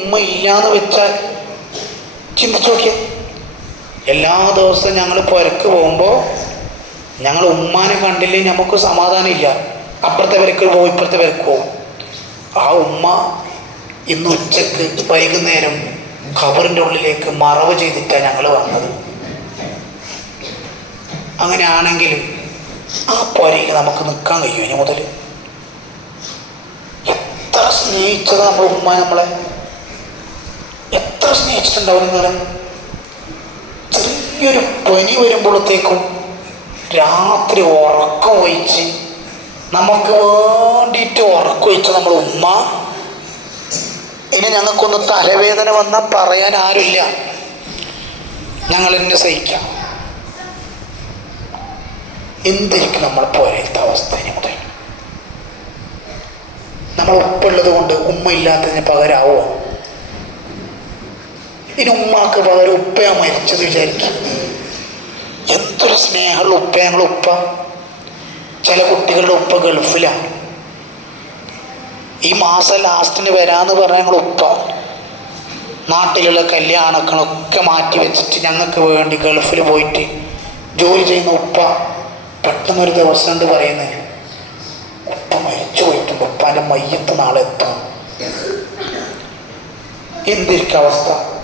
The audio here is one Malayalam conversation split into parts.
ഉമ്മ ഇല്ലാന്ന് വെച്ചാൽ ചിന്തിച്ചു നോക്കിയ. എല്ലാ ദിവസവും ഞങ്ങൾ പുരക്ക് പോകുമ്പോൾ ഞങ്ങൾ ഉമ്മാനെ കണ്ടില്ലേ നമുക്ക് സമാധാനം ഇല്ല അപ്പുറത്തെ പേർക്ക് പോകും ഇപ്പുറത്തെ പേർക്ക് പോകും ആ ഉമ്മ ഇന്ന് ഉച്ചയ്ക്ക് വൈകുന്നേരം ഖബറിന്റെ ഉള്ളിലേക്ക് മറവ് ചെയ്തിട്ടാണ് ഞങ്ങൾ വന്നത്. അങ്ങനെയാണെങ്കിലും ആ പുരയിൽ നമുക്ക് നിൽക്കാൻ കഴിയും ഇനി മുതൽ എത്ര സ്നേഹിച്ചത് നമ്മുടെ ഉമ്മ നമ്മളെ. എത്ര സ്നേഹിച്ചിട്ടുണ്ടാവും നിങ്ങൾ ചെറിയൊരു പനി വരുമ്പോഴത്തേക്കും രാത്രി ഉറക്കം ഒഴിച്ച് നമുക്ക് വേണ്ടിയിട്ട് ഉറക്കം ഒഴിച്ച നമ്മൾ ഉമ്മ. ഇനി ഞങ്ങൾക്കൊന്ന് തലവേദന വന്നാൽ പറയാൻ ആരുമില്ല. ഞങ്ങൾ എന്നെ സഹിക്കാം. എന്തിരിക്കും നമ്മൾ പോരത്തെ അവസ്ഥ മുതൽ? നമ്മൾ ഉപ്പുള്ളത് കൊണ്ട് ഉമ്മ ഇല്ലാത്തതിന് പകരാവോ? ഇനി ഉമ്മാക്ക് പകരം ഉപ്പയാ മരിച്ചത് വിചാരിക്കും. എന്തൊരു സ്നേഹമുള്ള ഉപ്പ ഞങ്ങൾ ഉപ്പ. ചില കുട്ടികളുടെ ഉപ്പ ഗൾഫിലാണ് ഈ മാസം ലാസ്റ്റിന് വരാന്ന് പറഞ്ഞ ഞങ്ങൾ ഉപ്പ. നാട്ടിലുള്ള കല്യാണങ്ങളൊക്കെ മാറ്റി വെച്ചിട്ട് ഞങ്ങൾക്ക് വേണ്ടി ഗൾഫിൽ പോയിട്ട് ജോലി ചെയ്യുന്ന ഉപ്പ പെട്ടെന്നൊരു ദിവസം ഉണ്ട് പറയുന്നത് ഉപ്പ മരിച്ചു പോയിട്ടുണ്ട്. ഉപ്പാന്റെ മയ്യത്ത് നാളെ എത്തണം. എന്തിരിക്കും അവസ്ഥ.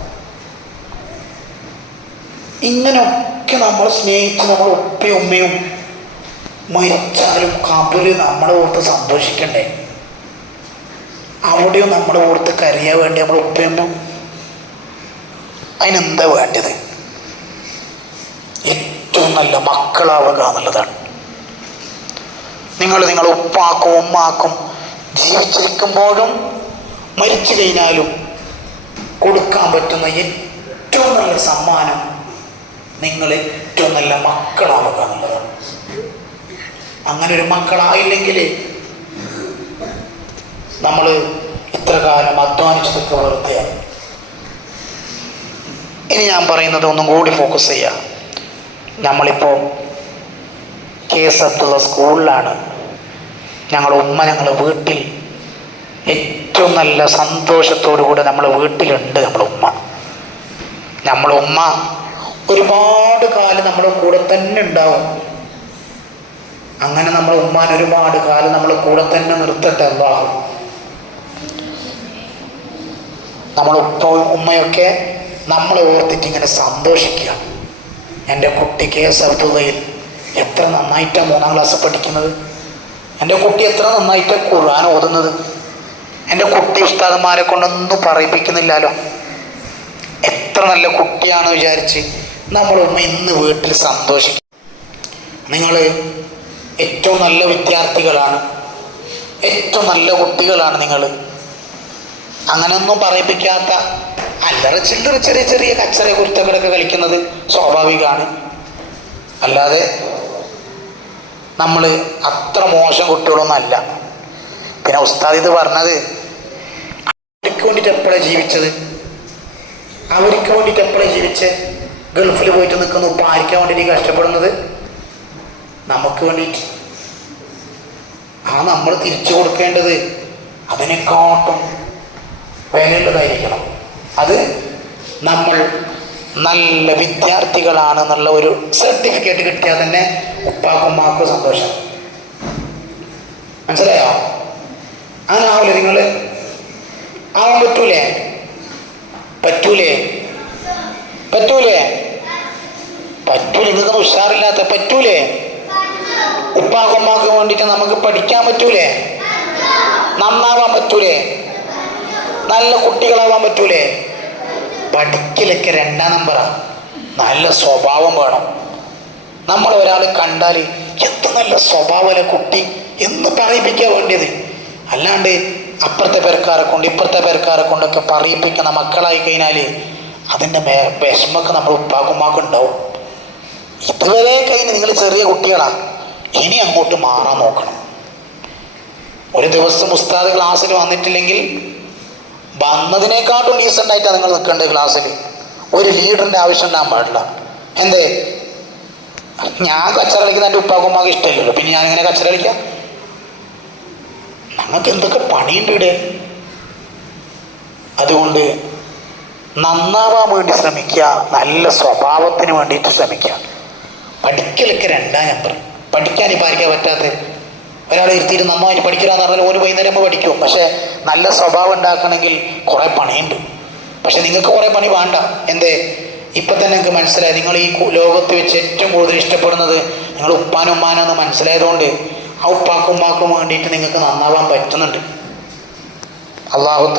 ഇങ്ങനെയൊക്കെ നമ്മൾ സ്നേഹിച്ച് നമ്മൾ ഉപ്പയും ഉമ്മയും മരിച്ചാലും കബറിൽ നമ്മളെ ഓർത്ത് സന്തോഷിക്കണ്ടേ? അവിടെയും നമ്മളെ ഓർത്ത് കരയാൻ വേണ്ടി നമ്മൾ ഉപ്പയുമ്പം അതിനെന്താ വേണ്ടത്? ഏറ്റവും നല്ല മക്കളാവുക എന്നുള്ളതാണ്. നിങ്ങൾ നിങ്ങൾ ഉപ്പാക്കും ഉമ്മാക്കും ജീവിച്ചിരിക്കുമ്പോഴും മരിച്ചു കഴിഞ്ഞാലും കൊടുക്കാൻ പറ്റുന്ന ഏറ്റവും നല്ല സമ്മാനം നിങ്ങൾ ഏറ്റവും നല്ല മക്കളാവുക എന്നുള്ളതാണ് അങ്ങനെ ഒരു മക്കളായില്ലെങ്കിൽ നമ്മൾ ഇത്ര കാലം അധ്വാനിച്ചതൊക്കെ വെറുതെയാണ് ഇനി ഞാൻ പറയുന്നത് ഒന്നും കൂടി ഫോക്കസ് ചെയ്യാം. നമ്മളിപ്പോൾ കെ എസ് അബ്ദുള്ള സ്കൂളിലാണ്. ഞങ്ങളുടെ ഉമ്മ ഞങ്ങൾ വീട്ടിൽ ഏറ്റവും നല്ല സന്തോഷത്തോടു കൂടെ നമ്മൾ വീട്ടിലുണ്ട് നമ്മുടെ ഉമ്മ. നമ്മളെ ഉമ്മ ഒരുപാട് കാലം നമ്മുടെ കൂടെ തന്നെ ഉണ്ടാവും. അങ്ങനെ നമ്മളെ ഉമ്മാൻ ഒരുപാട് കാലം നമ്മളെ കൂടെ തന്നെ നിർത്തട്ടെ അള്ളാഹു നമ്മളെ ഉപ്പ ഉമ്മയൊക്കെ നമ്മളെ ഓർത്തിട്ട് ഇങ്ങനെ സന്തോഷിക്കുക. എന്റെ കുട്ടി കെ എസ് അബ്ദുള്ളയിൽ എത്ര നന്നായിട്ടാണ് മൂന്നാം ക്ലാസ് പഠിക്കുന്നത്? എന്റെ കുട്ടി എത്ര നന്നായിട്ടാണ് ഖുർആൻ ഓതുന്നത്? എന്റെ കുട്ടി ഉസ്താദന്മാരെ കൊണ്ടൊന്നും പറയിപ്പിക്കുന്നില്ലല്ലോ. എത്ര നല്ല കുട്ടിയാണ് വിചാരിച്ച് നമ്മൾ ഇന്ന് വീട്ടിൽ സന്തോഷിക്കും. നിങ്ങൾ ഏറ്റവും നല്ല വിദ്യാർത്ഥികളാണ്. ഏറ്റവും നല്ല കുട്ടികളാണ് നിങ്ങൾ അങ്ങനെയൊന്നും പറയിപ്പിക്കാത്ത അല്ലറ ചില്ലറ ചെറിയ ചെറിയ കച്ചറ കുരുത്തകളൊക്കെ കളിക്കുന്നത് സ്വാഭാവികമാണ്. അല്ലാതെ നമ്മൾ അത്ര മോശം കുട്ടികളൊന്നും അല്ല. പിന്നെ ഉസ്താദ് ഇത് പറഞ്ഞത് അവർക്ക് വേണ്ടിയിട്ട് എപ്പോഴാണ് ജീവിച്ചത്? അവർക്ക് വേണ്ടിയിട്ട് എപ്പോഴാണ് ജീവിച്ച്? ഗൾഫിൽ പോയിട്ട് നിൽക്കുന്നു ഉപ്പ ആയിരിക്കാൻ വേണ്ടിയിട്ട് കഷ്ടപ്പെടുന്നത്? നമുക്ക് വേണ്ടിയിട്ട്. ആ നമ്മൾ തിരിച്ചു കൊടുക്കേണ്ടത് അതിനെക്കാട്ടും വിലയുള്ളതായിരിക്കണം. അത് നമ്മൾ നല്ല വിദ്യാർത്ഥികളാണെന്നുള്ള ഒരു സർട്ടിഫിക്കറ്റ് കിട്ടിയാൽ തന്നെ ഉപ്പാക്കും മാക്കും സന്തോഷം. മനസ്സിലായോ? അങ്ങനെ ആവില്ല നിങ്ങൾ? ആവാൻ പറ്റൂലേ? പറ്റൂലേ? പറ്റൂലേ? പറ്റൂല. ഇതൊന്നും ഉഷാറില്ലാത്ത പറ്റൂലേ? ഉപ്പാക്കുമ്മാക്ക് വേണ്ടിയിട്ട് നമുക്ക് പഠിക്കാൻ പറ്റൂലേ? നന്നാവാൻ പറ്റൂലേ? നല്ല കുട്ടികളാവാൻ പറ്റൂലേ? പഠിക്കലൊക്കെ രണ്ടാം നമ്പറാണ് നല്ല സ്വഭാവം വേണം. നമ്മൾ ഒരാൾ കണ്ടാൽ എത്ര നല്ല സ്വഭാവമല്ല കുട്ടി? എന്ന് പറയിപ്പിക്കാൻ വേണ്ടിയത്. അല്ലാണ്ട് അപ്പുറത്തെ പേർക്കാരെ കൊണ്ട് ഇപ്പുറത്തെ പേർക്കാരെ കൊണ്ടൊക്കെ പറയിപ്പിക്കുന്ന മക്കളായി കഴിഞ്ഞാൽ അതിന്റെ വിഷമൊക്കെ നമ്മൾ ഉപ്പാക്കുമ്മാക്കും ഉണ്ടാവും. ഇതുവരെ കഴിഞ്ഞ് നിങ്ങൾ ചെറിയ കുട്ടികളാ. ഇനി അങ്ങോട്ട് മാറാൻ നോക്കണം. ഒരു ദിവസം ഉസ്താദ് ക്ലാസ്സിൽ വന്നിട്ടില്ലെങ്കിൽ വന്നതിനേക്കാട്ടും ഡീസന്റ് ആയിട്ടാണ് നിങ്ങൾ നിൽക്കേണ്ടത് ക്ലാസ്സിൽ ഒരു ലീഡറിന്റെ ആവശ്യം ഉണ്ടാകാൻ പാടില്ല. എന്തേ? ഞാൻ കച്ചറ കളിക്കുന്ന എന്റെ ഉപ്പാക്കുമ്മാക്ക് ഇഷ്ടമില്ലല്ലോ. പിന്നെ ഞാൻ ഇങ്ങനെ കച്ചറ കളിക്കാം? നമുക്ക് എന്തൊക്കെ പണിയുണ്ട് ഇവിടെ? അതുകൊണ്ട് നന്നാവാൻ വേണ്ടി ശ്രമിക്കുക. നല്ല സ്വഭാവത്തിന് വേണ്ടിയിട്ട് ശ്രമിക്കുക. പഠിക്കലൊക്കെ രണ്ടാം നമ്പർ. പഠിക്കാൻ ഇപ്പം ആയിരിക്കാൻ പറ്റാത്ത? ഒരാളെ ഇരുത്തിയിട്ട് നന്നായിട്ട് പഠിക്കലാന്ന് പറഞ്ഞാൽ ഒരു വൈകുന്നേരം പഠിക്കും. പക്ഷേ നല്ല സ്വഭാവം ഉണ്ടാക്കണമെങ്കിൽ കുറേ പണിയുണ്ട്. പക്ഷെ നിങ്ങൾക്ക് കുറേ പണി വേണ്ട. എന്തേ? ഇപ്പം തന്നെ നിങ്ങൾക്ക് മനസ്സിലായി. നിങ്ങൾ ഈ ലോകത്ത് വെച്ച് ഏറ്റവും കൂടുതൽ ഇഷ്ടപ്പെടുന്നത് നിങ്ങൾ ഉപ്പാനും ഉമ്മാനെന്ന് മനസ്സിലായതുകൊണ്ട് ആ ഉപ്പാക്കും ഉമ്മാക്കും വേണ്ടിയിട്ട് നിങ്ങൾക്ക് നന്നാവാൻ പറ്റുന്നുണ്ട്. അള്ളാഹു